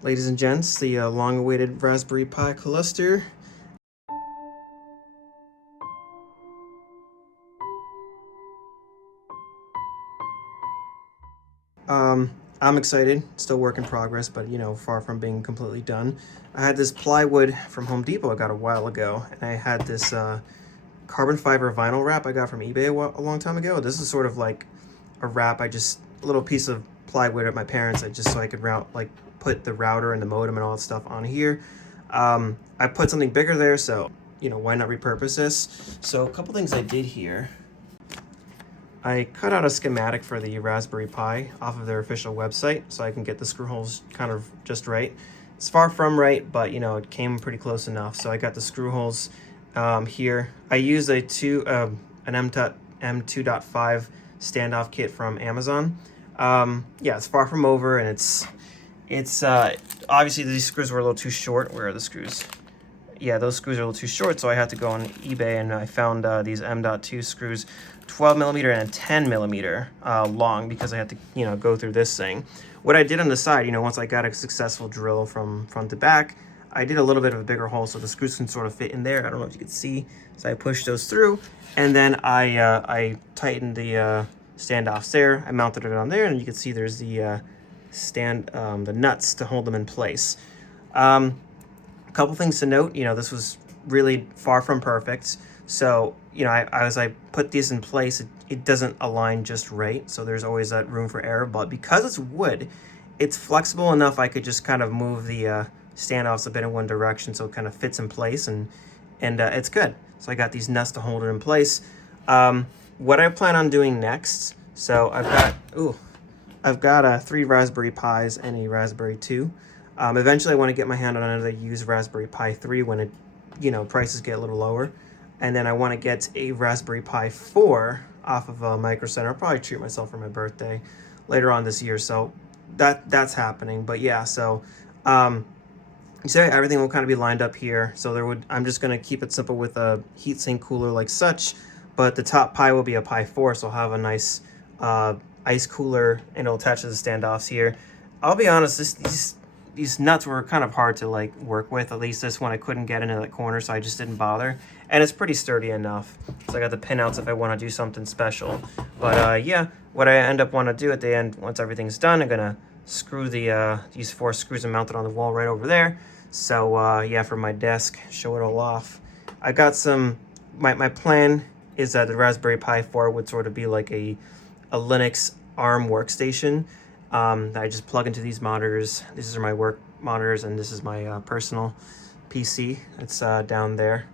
Ladies and gents, the long-awaited Raspberry Pi cluster. I'm excited. Still work in progress, but far from being completely done. I had this plywood from Home Depot I got a while ago, and I had this carbon fiber vinyl wrap I got from eBay a long time ago. This is sort of like a wrap. A little piece of plywood at my parents, just so I could put the router and the modem and all that stuff on here. I put something bigger there, so why not repurpose this? So a couple things I did here. I cut out a schematic for the Raspberry Pi off of their official website so I can get the screw holes kind of just right. It's far from right, but it came pretty close enough. So I got the screw holes here. I used an M2.5 standoff kit from Amazon. Yeah, it's far from over, and it's obviously these screws were a little too short. Where are the screws? Yeah, those screws are a little too short, so I had to go on eBay and I found these M.2 screws, 12 millimeter and 10 millimeter long, because I had to, go through this thing. What I did on the side, once I got a successful drill from front to back, I did a little bit of a bigger hole so the screws can sort of fit in there. I don't know if you can see. So I pushed those through, and then I tightened the standoffs there. I mounted it on there, and you can see there's the the nuts to hold them in place. A couple things to note, this was really far from perfect. So, as I put these in place, it doesn't align just right. So there's always that room for error. But because it's wood, it's flexible enough I could just kind of move the standoffs a bit in one direction so it kind of fits in place, and it's good. So I got these nuts to hold it in place. What I plan on doing next, so I've got 3 Raspberry Pis and a Raspberry 2. Eventually, I want to get my hand on another used Raspberry Pi 3 when prices get a little lower. And then I want to get a Raspberry Pi 4 off of Micro Center. I'll probably treat myself for my birthday later on this year. So that's happening. But yeah, so everything will kind of be lined up here. So I'm just going to keep it simple with a heatsink cooler like such. But the top Pi will be a Pi 4, so I'll have a nice ice cooler, and it'll attach to the standoffs here. I'll be honest, these nuts were kind of hard to work with. At least this one I couldn't get into that corner, so I just didn't bother. And it's pretty sturdy enough. So I got the pinouts if I want to do something special. But yeah, what I end up want to do at the end, once everything's done, I'm gonna screw these 4 screws and mount it on the wall right over there. So yeah, for my desk, show it all off. I got my plan is that the Raspberry Pi 4 would sort of be like a Linux ARM workstation. That I just plug into these monitors. These are my work monitors, and this is my personal PC. It's down there.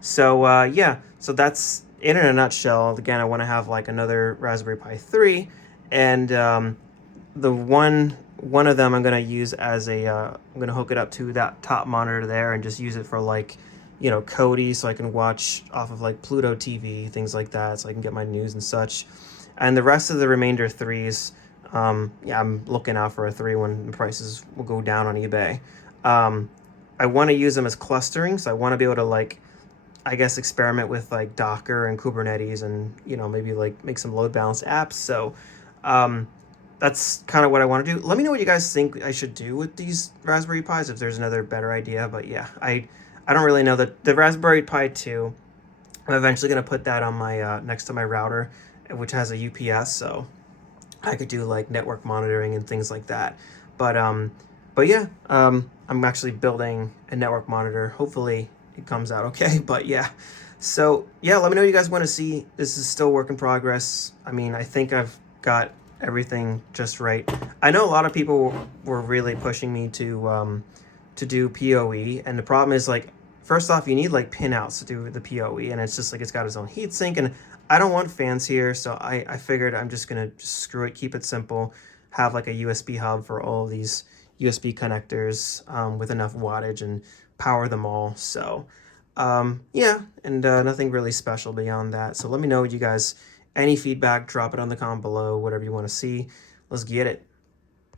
So yeah, so that's in a nutshell. Again, I want to have another Raspberry Pi 3, and the one of them I'm gonna use as I'm gonna hook it up to that top monitor there and just use it for Kodi, so I can watch off of Pluto TV, things like that, so I can get my news and such. And the rest of the remainder 3s. Yeah, I'm looking out for a 3 when the prices will go down on eBay. I want to use them as clustering, so I want to be able to I guess experiment with Docker and Kubernetes, and maybe make some load balanced apps. So that's kind of what I want to do. Let me know what you guys think I should do with these Raspberry Pis, if there's another better idea. But yeah, I don't really know. The Raspberry Pi 2, I'm eventually going to put that on my next to my router, which has a UPS, so I could do network monitoring and things like that. But yeah, I'm actually building a network monitor. Hopefully it comes out okay. But yeah, so yeah, let me know what you guys want to see. This is still work in progress. I mean, I think I've got everything just right. I know a lot of people were really pushing me to do PoE, and the problem is first off, you need pinouts to do the PoE, and it's just it's got its own heatsink, and I don't want fans here, so I figured I'm just gonna screw it, keep it simple, have a USB hub for all of these USB connectors with enough wattage, and power them all. So yeah, and nothing really special beyond that. So let me know what you guys, any feedback, drop it on the comment below, whatever you want to see. Let's get it.